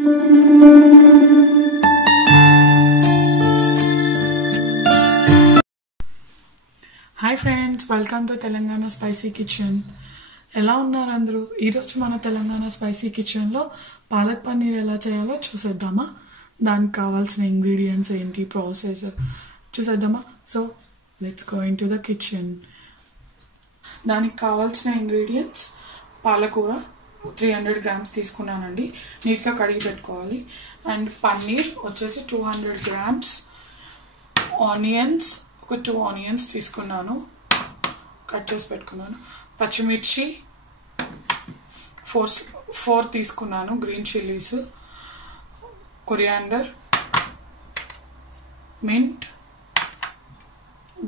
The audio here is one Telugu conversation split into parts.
Hi friends, welcome to Telangana Spicy Kitchen. ఎలా ఉన్నారు అందరూ? ఈరోజు మన తెలంగాణ స్పైసీ కిచెన్లో పాలక్ పన్నీర్ ఎలా చేయాలో చూసేద్దామా. దానికి కావాల్సిన ఇంగ్రీడియంట్స్ ఏంటి, ప్రాసెస్ చూసేద్దామా. So let's go in to the kitchen. దానికి కావాల్సిన ఇంగ్రీడియంట్స్ పాలకూర 300 grams తీసుకున్నానండి, నీట్గా కడిగి పెట్టుకోవాలి. అండ్ పన్నీర్ వచ్చేసి 200 grams. ఆనియన్స్ ఒక 2 ఆనియన్స్ తీసుకున్నాను, కట్ చేసి పెట్టుకున్నాను. పచ్చిమిర్చి 4 తీసుకున్నాను, green chillies, coriander, mint,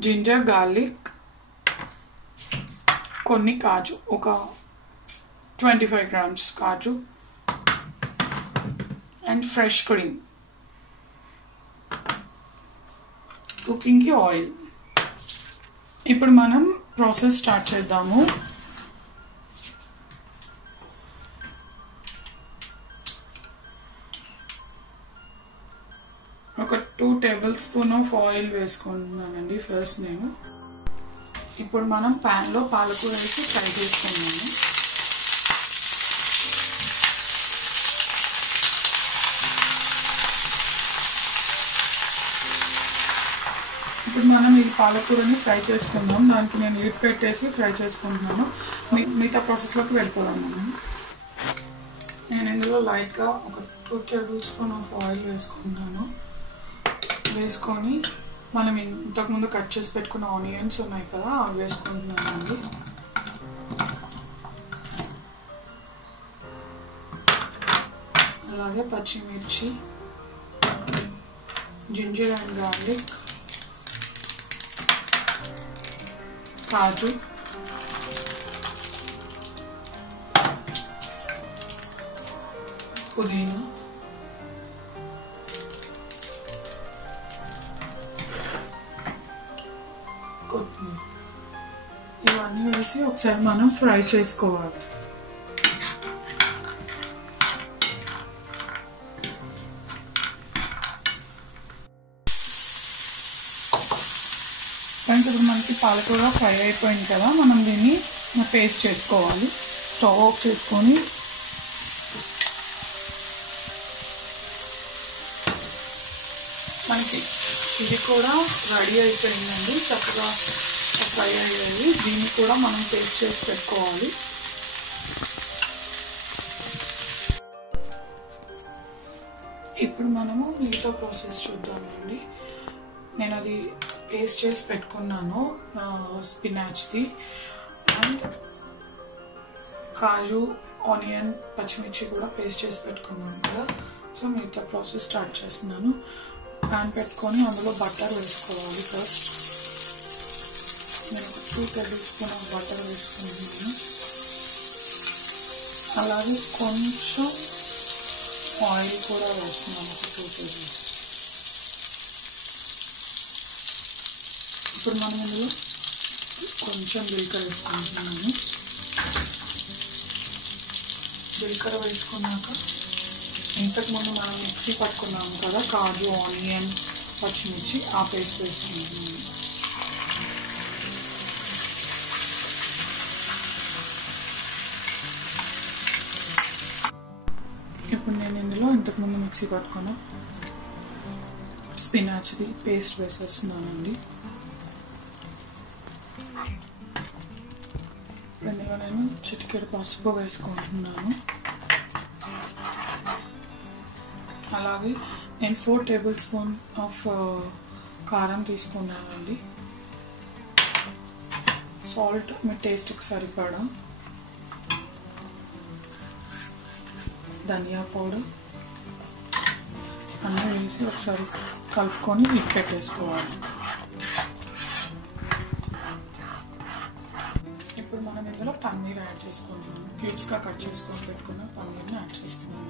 ginger garlic, కొన్ని కాజు ఒక 25 grams కాజు, అండ్ ఫ్రెష్ క్రీమ్, కుకింగ్కి ఆయిల్. ఇప్పుడు మనం ప్రాసెస్ స్టార్ట్ చేద్దాము. ఒక 2 tablespoons ఆఫ్ ఆయిల్ వేసుకుంటున్నానండి ఫస్ట్ నేను. ఇప్పుడు మనం ప్యాన్లో పాలకూర వేసి ఫ్రై చేసుకున్నాము. ఇప్పుడు మనం ఈ పాలకూరని ఫ్రై చేసుకుందాం. దానికి నేను లిడ్ పెట్టేసి ఫ్రై చేసుకుంటున్నాను. మిగతా ప్రాసెస్లోకి వెళ్ళిపోదాం మనం. నేను ఇందులో లైట్గా ఒక 2 tablespoons ఆఫ్ ఆయిల్ వేసుకుంటాను. వేసుకొని మనం ఇంతకుముందు కట్ చేసి పెట్టుకున్న ఆనియన్స్ ఉన్నాయి కదా, అవి వేసుకుంటున్నానండి. అలాగే పచ్చిమిర్చి, జింజర్ అండ్ గార్లిక్, కాజు, పుదీనా, కొత్తిమీర, ఇవన్నీ వేసి ఒకసారి మనం ఫ్రై చేసుకోవాలి. ఫ్రెండ్స్, ఇప్పుడు మనకి పాలకూర ఫ్రై అయిపోయింది కదా, మనం దీన్ని పేస్ట్ చేసుకోవాలి. స్టవ్ ఆఫ్ చేసుకొని మనకి ఇది కూడా రెడీ అయిపోయిందండి, చక్కగా ఫ్రై అయ్యాయి. దీన్ని కూడా మనం పేస్ట్ చేసి పెట్టుకోవాలి. ఇప్పుడు మనము మిగతా ప్రాసెస్ చూద్దామండి. నేను అది పేస్ట్ చేసి పెట్టుకున్నాను, స్పినాచ్ది. అండ్ కాజు, ఆనియన్, పచ్చిమిర్చి కూడా పేస్ట్ చేసి పెట్టుకున్నాను కదా. సో మిగతా ప్రాసెస్ స్టార్ట్ చేస్తున్నాను. ప్యాన్ పెట్టుకొని అందులో బటర్ వేసుకోవాలి. ఫస్ట్ నేను 2 tablespoons ఆఫ్ బటర్ వేసుకుంటున్నాను. అలాగే కొంచెం ఆయిల్ కూడా వేస్తున్నాను, ఒక 2 tablespoons. ఇప్పుడు మనం ఇందులో కొంచెం జీలకర్ర వేసుకుంటున్నాను. జీలకర్ర వేసుకున్నాక ఇంతకుముందు మనం మిక్సీ పట్టుకున్నాము కదా, కాజు, ఆనియన్, పచ్చిమిర్చి, ఆ పేస్ట్ వేసుకుంటున్నాను. ఇప్పుడు నేను ఇందులో ఇంతకుముందు మిక్సీ పట్టుకున్న స్పినాచ్ది పేస్ట్ వేసేస్తున్నానండి. ఇందులో నేను చిటికెడు పసుపు వేసుకుంటున్నాను. అలాగే నేను 4 tablespoons ఆఫ్ కారం తీసుకున్నానండి. సాల్ట్ మీ టేస్ట్కి సరిపడా, ధనియా పౌడర్ అన్నీ వేసి ఒకసారి కలుపుకొని లిడ్ పెట్టేసుకోవాలి. ఇప్పుడు మనం ఇందులో పన్నీర్ యాడ్ చేసుకుంటున్నాం. క్యూబ్స్గా కట్ చేసుకొని పెట్టుకున్న పన్నీర్ని యాడ్ చేస్తున్నాను.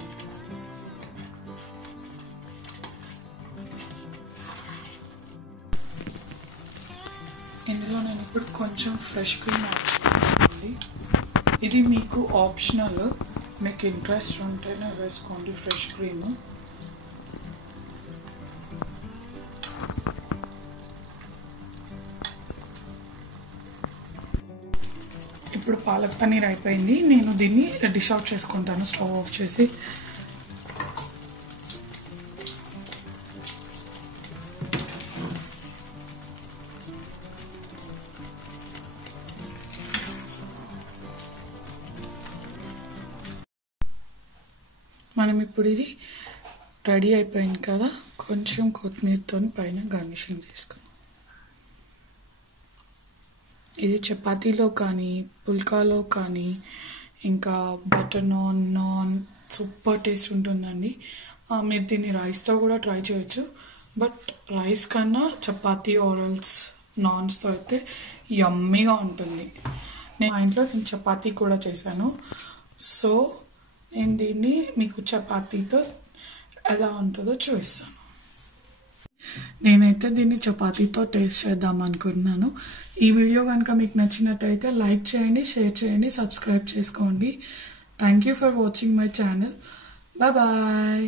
ఇందులో నేను ఇప్పుడు కొంచెం ఫ్రెష్ క్రీమ్ యాడ్ చేస్తున్నానండి. ఇది మీకు ఆప్షనల్, మీకు ఇంట్రెస్ట్ ఉంటేనే వేసుకోండి ఫ్రెష్ క్రీమ్. ఇప్పుడు పాలక్ పనీర్ అయిపోయింది. నేను దీన్ని డిష్ అవుట్ చేసుకుంటాను స్టవ్ ఆఫ్ చేసి. మనం ఇప్పుడు ఇది రెడీ అయిపోయింది కదా, కొంచెం కొత్తిమీరతో పైన గార్నిషింగ్ చేసుకున్నాం. ఇది చపాతీలో కానీ పుల్కాలో కానీ ఇంకా బటర్ నాన్ సూపర్ టేస్ట్ ఉంటుందండి. మీరు దీన్ని రైస్తో కూడా ట్రై చేయొచ్చు, బట్ రైస్ కన్నా చపాతీ ఆరల్స్ నాన్స్తో అయితే యమ్మీగా ఉంటుంది. మా ఇంట్లో నేను చపాతీ కూడా చేశాను. సో నేను దీన్ని మీకు చపాతీతో ఎలా ఉంటుందో చూపిస్తాను. నేనైతే దీన్ని చపాతీతో టేస్ట్ చేద్దాం అనుకుంటున్నాను. ఈ వీడియో కనుక మీకు నచ్చినట్టయితే లైక్ చేయండి, షేర్ చేయండి, సబ్స్క్రైబ్ చేసుకోండి. Thank you for watching my channel. Bye bye.